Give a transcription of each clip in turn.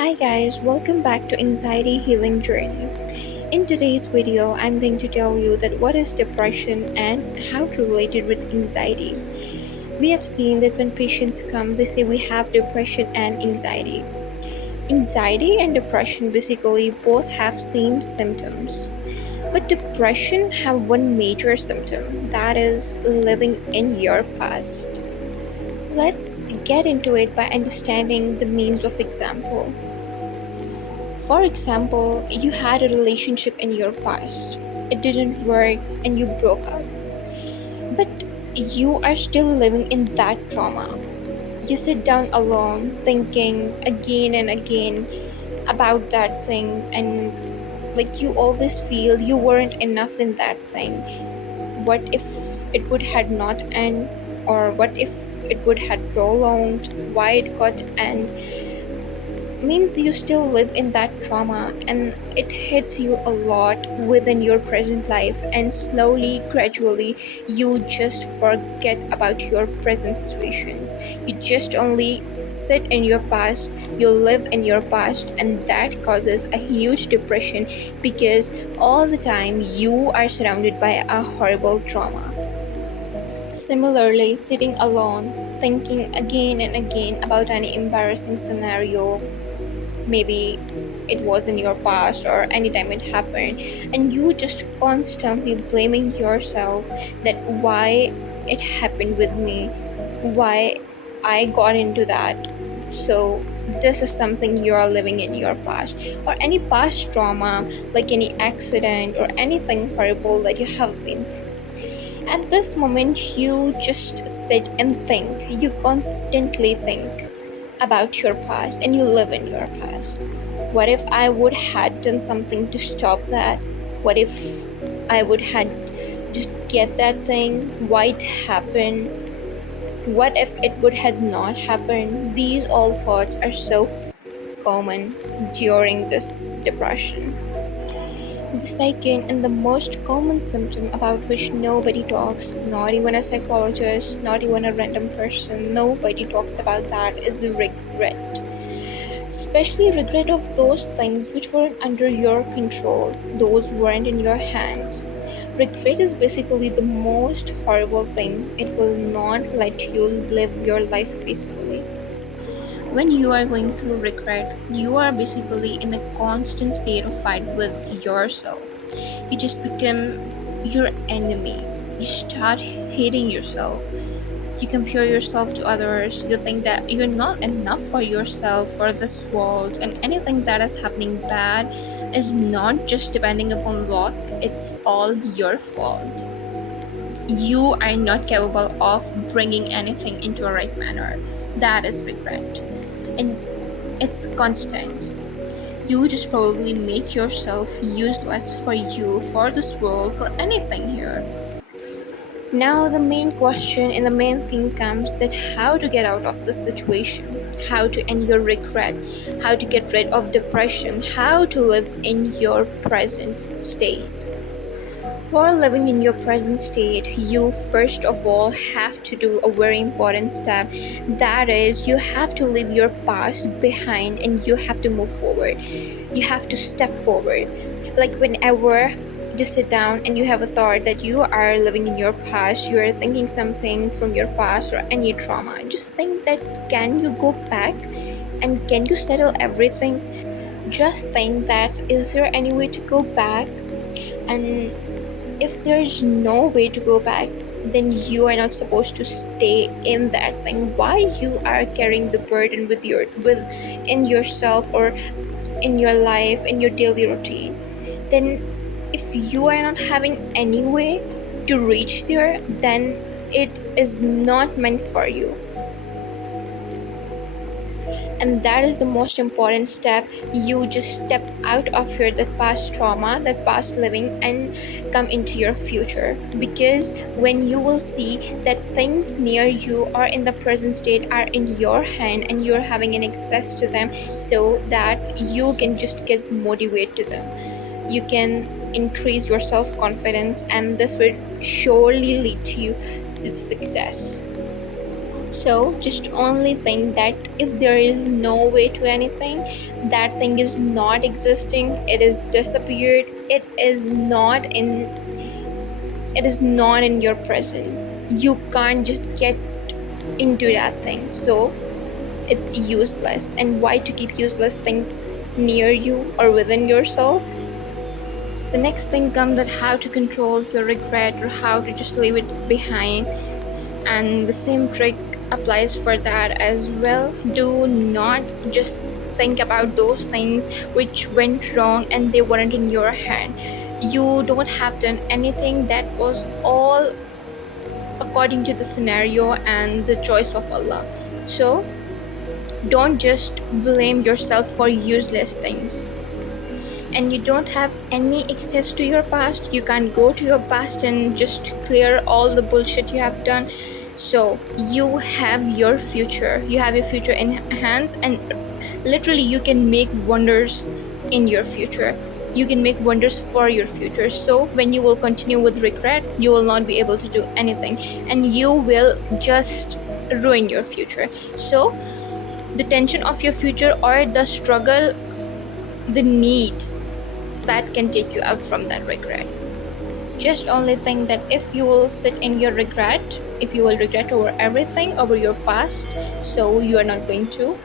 Hi guys, welcome back to Anxiety Healing Journey. In today's video, I'm going to tell you that what is depression and how to relate it with anxiety. We have seen that when patients come, they say we have depression and anxiety. Anxiety and depression basically both have same symptoms. But depression have one major symptom, that is living in your past. Let's get into it by understanding the means of example. For example, you had a relationship in your past. It didn't work and you broke up. But you are still living in that trauma. You sit down alone thinking again and again about that thing, and like you always feel you weren't enough in that thing. What if it would had not end, or what if it would had prolonged, why it got end? Means you still live in that trauma and it hits you a lot within your present life, and slowly, gradually, you just forget about your present situations. You just only sit in your past, you live in your past, and that causes a huge depression because all the time you are surrounded by a horrible trauma. Similarly, sitting alone, thinking again and again about any embarrassing scenario, maybe it was in your past or anytime it happened, and you just constantly blaming yourself that why it happened with me, why I got into that. So this is something you are living in your past, or any past trauma, like any accident or anything horrible that you have been through. At this moment, you just sit and think. You constantly think about your past and you live in your past. What if I would had done something to stop that? What if I would had just get that thing? Why it happened? What if it would had not happened? These all thoughts are so common during this depression. The second and the most common symptom about which nobody talks, not even a psychologist, not even a random person, nobody talks about that, is the regret. Especially regret of those things which weren't under your control, those weren't in your hands. Regret is basically the most horrible thing. It will not let you live your life peacefully. When you are going through regret, you are basically in a constant state of fight with yourself. You just become your enemy. You start hating yourself. You compare yourself to others. You think that you're not enough for yourself, for this world, and anything that is happening bad is not just depending upon luck, it's all your fault. You are not capable of bringing anything into a right manner. That is regret. And it's constant. You just probably make yourself useless for you, for this world, for anything here. Now the main question and the main thing comes that how to get out of this situation, how to end your regret, how to get rid of depression, how to live in your present state. For living in your present state, you first of all have to do a very important step. That is, you have to leave your past behind and you have to move forward. You have to step forward. Like whenever you sit down and you have a thought that you are living in your past, you are thinking something from your past or any trauma, just think that can you go back and can you settle everything? Just think that is there any way to go back? And if there's no way to go back, then you are not supposed to stay in that thing. Why you are carrying the burden with in yourself or in your life, in your daily routine? Then if you are not having any way to reach there, then it is not meant for you. And that is the most important step. You just step out of your that past trauma, that past living, and come into your future. Because when you will see that things near you or in the present state are in your hand and you're having an access to them, so that you can just get motivated to them, you can increase your self-confidence, and this will surely lead to you to success. So just only think that if there is no way to anything, that thing is not existing, it is disappeared, it is not in your present. You can't just get into that thing. So it's useless. And why to keep useless things near you or within yourself? The next thing comes that how to control your regret or how to just leave it behind. And the same trick applies for that as well. Do not just think about those things which went wrong and they weren't in your hand. You don't have done anything, that was all according to the scenario and the choice of Allah. So don't just blame yourself for useless things. And you don't have any access to your past, you can't go to your past and just clear all the bullshit you have done. So you have your future, you have your future in hands, and literally you can make wonders in your future, you can make wonders for your future. So when you will continue with regret, you will not be able to do anything, and you will just ruin your future. So the tension of your future or the struggle, the need, that can take you out from that regret. Just only think that if you will sit in your regret, if you will regret over everything, over your past, so you are not going to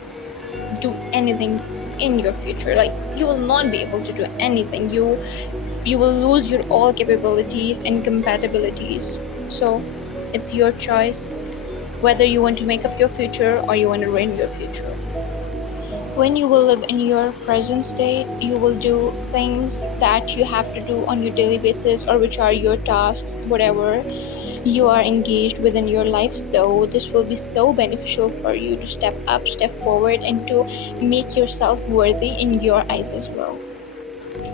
do anything in your future. Like, you will not be able to do anything. You will lose your all capabilities and compatibilities. So it's your choice whether you want to make up your future or you want to ruin your future. When you will live in your present state, you will do things that you have to do on your daily basis or which are your tasks, whatever you are engaged with in your life. So this will be so beneficial for you to step up, step forward, and to make yourself worthy in your eyes as well.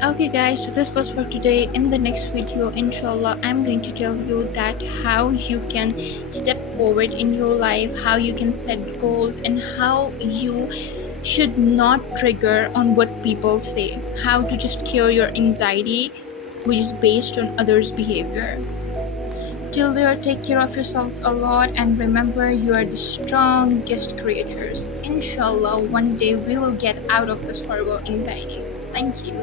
Okay guys, so this was for today. In the next video, inshallah, I'm going to tell you that how you can step forward in your life, how you can set goals, and how you should not trigger on what people say, how to just cure your anxiety which is based on others' behavior. Till there, take care of yourselves a lot, and remember, you are the strongest creatures. Inshallah, one day we will get out of this horrible anxiety. Thank you.